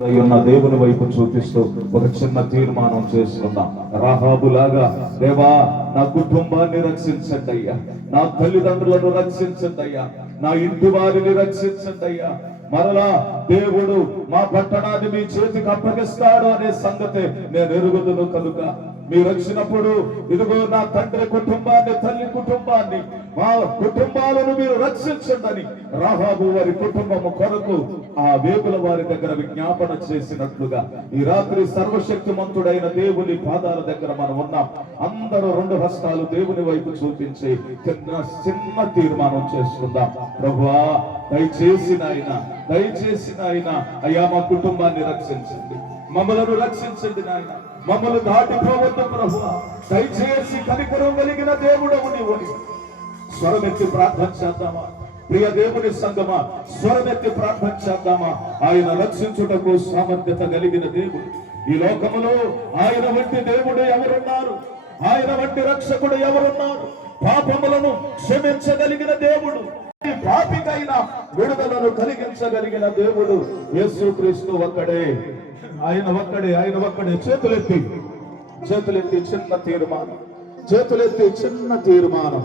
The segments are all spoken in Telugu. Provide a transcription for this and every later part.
ఉన్న దేవుని వైపు చూపిస్తూ ఒక చిన్న తీర్మానం చేసుకుందాం. రాహాబు లాగా, దేవా నా కుటుంబాన్ని రక్షించండి అయ్యా, నా తల్లిదండ్రులను రక్షించండి అయ్యా, నా ఇంటి వారిని రక్షించండి అయ్యా, మరలా దేవుడు మా పట్టణాన్ని మీ చేతికి అప్పగిస్తాడు అనే సంగతి నేను ఎరుగుదును కనుక మీరు వచ్చినప్పుడు ఇదిగో నా తండ్రి కుటుంబాన్ని, తల్లి కుటుంబాన్ని, మా కుటుంబాలను మీరు రక్షించండి రాహాబు వారి కుటుంబము కొరకు ఆ వేగుల వారి దగ్గర విజ్ఞాపన చేసినట్లుగా ఈ రాత్రి సర్వశక్తిమంతుడైన దేవుని పాదాల దగ్గర మనం ఉన్నాం. అందరూ రెండు హస్తాలు దేవుని వైపు చూపించి చిన్న తీర్మానం చేసుకుందాం. ప్రభువా దయచేసి నాయన అయ్యా మా కుటుంబాన్ని రక్షించండి, మమ్మలను రక్షించండి నాయన, మమ్మల్ని దాటిపోవద్దు ప్రభువా, దయచేసి కనికరం కలిగిన దేవుడవు నీవు. స్వరమెత్తి ప్రార్థన చేద్దామా ప్రియ దేవుని సంగమా, స్వరమెత్తి ప్రార్థన చేద్దామా. ఆయన రక్షించుటకు సామర్థ్యత కలిగిన దేవుడు ఈ లోకములో ఆయన వంటి దేవుడు ఎవరున్నారు? ఆయన వంటి రక్షకుడు ఎవరున్నారు? పాపములను క్షమించగలిగిన దేవుడు, పాపికైన విడుదలను కలిగించగలిగిన దేవుడు యేసుక్రీస్తు ఒక్కడే, ఆయన ఒక్కడే. చేతులెత్తి చిన్న తీర్మానం.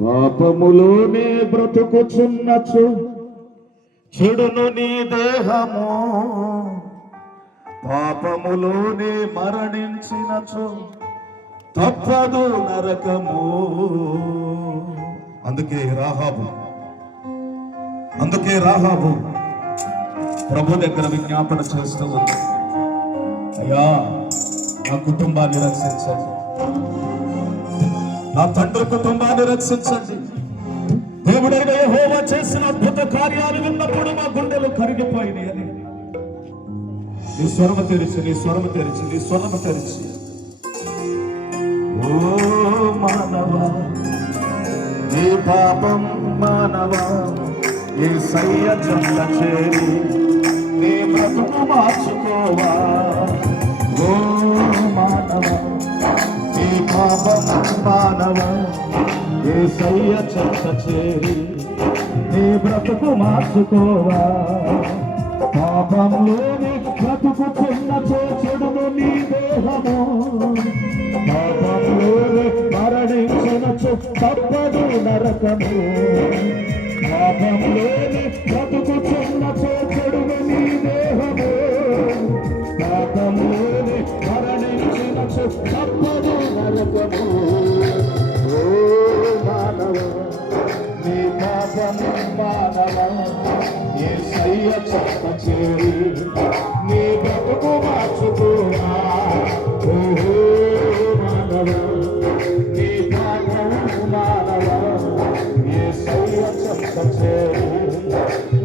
పాపములోనే బ్రతుకుచున్నచు చెడును నీ దేహము, పాపములోనే మరణించినచు తప్పదు నరకము. అందుకే రాహాబు ప్రభు దగ్గర విజ్ఞాపన చేస్తూ ఉంది, అయ్యా నా కుటుంబాన్ని రక్షించండి, నా తండ్రి కుటుంబాన్ని రక్షించండి. దేవుడైన యెహోవా చేసిన అద్భుత కార్యాలు విన్నప్పుడు మా గుండెలు కరిగిపోయినాయి అని నీ స్వరము తెరిచి ఓ మానవా, నీ పాపం మానవా యేసయ్య చెంత చేరి నీ బ్రతుకు మార్చుకోవా. ఓ మానవా, నీ పాపం మానవా యేసయ్య చెంత చేరి నీ బ్రతుకు మార్చుకోవా. పాపంలోని బ్రతుకుచున్నచో చెడును నీ దేహము, పాపంలోని మరణించినచో తప్పదు నరకము. పాపంలోని బ్రతుకుచున్నచో చెడును నీ దేహము, పాపంలోని మరణించినచో తప్పదు నరకము. ఓ మానవ, నీ పాపం మానవ యేసయ్య చెంత చేరి నీ బ్రతుకు మార్చుకోవా. ఓహో మానవ, నీ పాపం మానవ యేసయ్య చెంత చేరి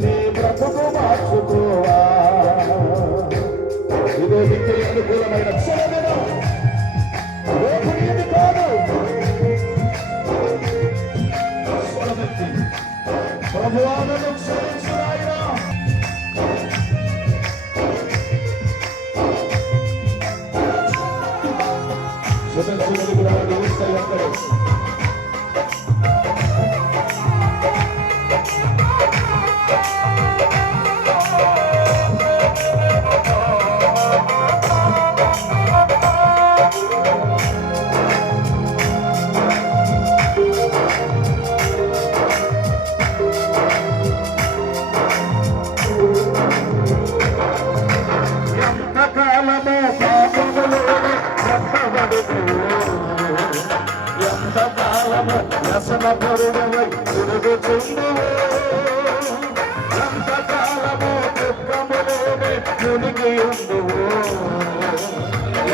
నీ బ్రతుకు మార్చుకోవా. ఇదే మీకు అనుకూలమైన క్షణమేనా? రేపు ఇది కాదు. ప్రభువాలను క్షమించు నాయనా. ఎంతకాలము వ్యసన పరుడవై తిరుగుచుందువో, ఎంతకాలము దుఃఖములోనే మునిగి ఉందువో,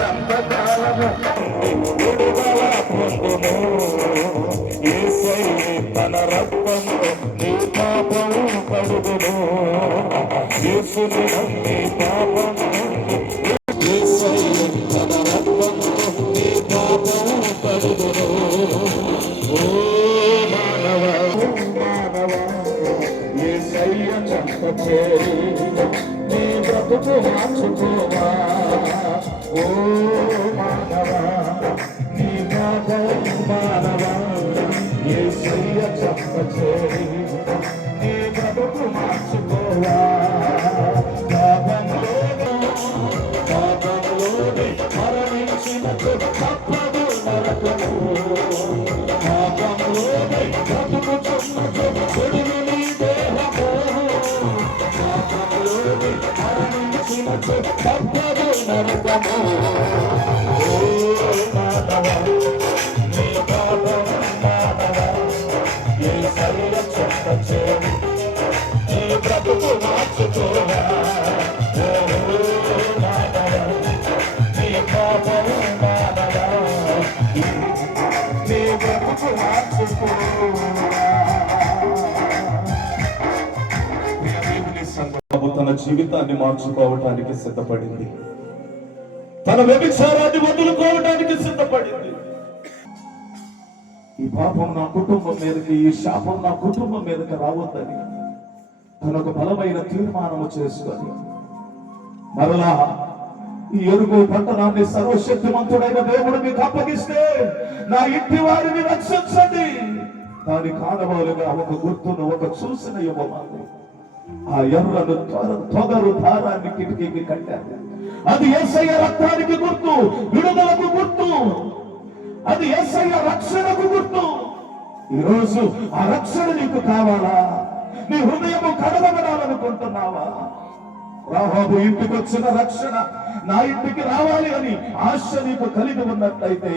ఎంతకాలము విడుదల పొందును. యేసయ్య తన రక్తంతో నీ పాపము కడుగును. యేసుని నమ్మి పాపం చేరి నీ బ్రతుకు మార్చుకోవా. ఓ మానవ, నీ పాపం మానవ యేసయ్య చెంత చేరి నీ బ్రతుకు మార్చుకోవా. మరణించినచో తప్పదు నరకము. ఓ మానవా, నీ పాపం మానవా, యేసయ్య చెంత చేరి నీ బ్రతుకు మార్చుకోరా. ఓ మానవా, నీ పాపం మానవా, నీ బ్రతుకు మార్చుకోరా. తన జీవితాన్ని మార్చుకోవటానికి సిద్ధపడింది. తన వ్యభిచారాన్ని వదులుకోవటానికి సిద్ధపడింది. ఈ పాపం నా కుటుంబం మీదకి, ఈ శాపం నా కుటుంబం మీదకి రావద్దని తనకు బలమైన తీర్మానము చేసుకొని మరలా ఈ ఎరుగు పట్టణాన్ని సర్వశక్తిమంతుడైన దేవుడు మీకు అప్పగిస్తే నా ఇంటి వారిని రక్షించండి. దాని కానవాలుగా ఒక గుర్తును, ఒక సూచన ఇవ్వమంది. ఆ ఎర్రను తొగరు దారాన్ని కిటికీకి కట్టారు. అది యేసయ్య రక్తానికి గుర్తు, విడుదలకు గుర్తు. అది యేసయ్య రక్షణకు గుర్తు. ఈరోజు ఆ రక్షణ నీకు కావాలా? నీ హృదయము కడగబడాలనుకుంటున్నావా? రాహాబు ఇంటికి వచ్చిన రక్షణ నా ఇంటికి రావాలి అని ఆశ నీకు కలిగి ఉన్నట్లయితే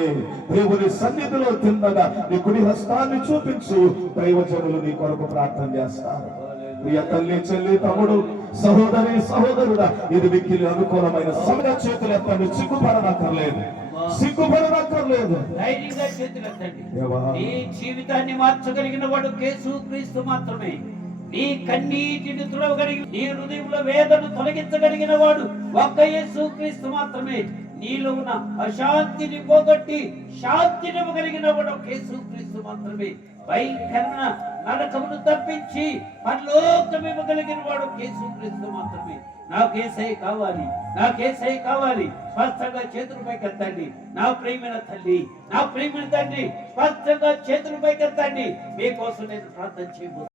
దేవుని సన్నిధిలో తిన్నగా నీ కుడి హస్తాన్ని చూపించు. దైవజనులు నీ కొరకు ప్రార్థన చేస్తారు. ప్రియ తల్లి, చెల్లి, తమ్ముడు, సహోదరి, సహోదరుడా, ఇది మిక్కిలి అనుకూలమైన సమయ. చేతులు ఎత్తండి, సిగ్గుపడనక్కర్లేదు, సిగ్గుపడనక్కర్లేదు. ధైర్యంగా చేతులు ఎత్తండి. నీ జీవితాన్ని మార్చగలిగిన వాడు యేసు క్రీస్తు మాత్రమే. నీ కన్నీటిని తుడవగలిగి, నీ హృదయంలో వేదను తొలగించగలిగిన వాడు ఒక్క యేసు క్రీస్తు మాత్రమే. నీలో ఉన్న అశాంతిని పోగొట్టి శాంతినివ్వగలిగిన వాడు యేసు క్రీస్తు మాత్రమే. భయంకరమైన నరకమును తప్పించి పరలోకం ఇవ్వగలిగిన వాడు యేసు క్రీస్తు మాత్రమే. నాకు యేసయ్య కావాలి, నాకు యేసయ్య కావాలి. స్పష్టంగా చేతులు పైకెత్తండి. నా ప్రియమైన తల్లి, నా ప్రియమైన తండ్రి, స్పష్టంగా చేతులు పైకెత్తండి. మీకోసం నేను ప్రార్థన చేయబోతున్నాను.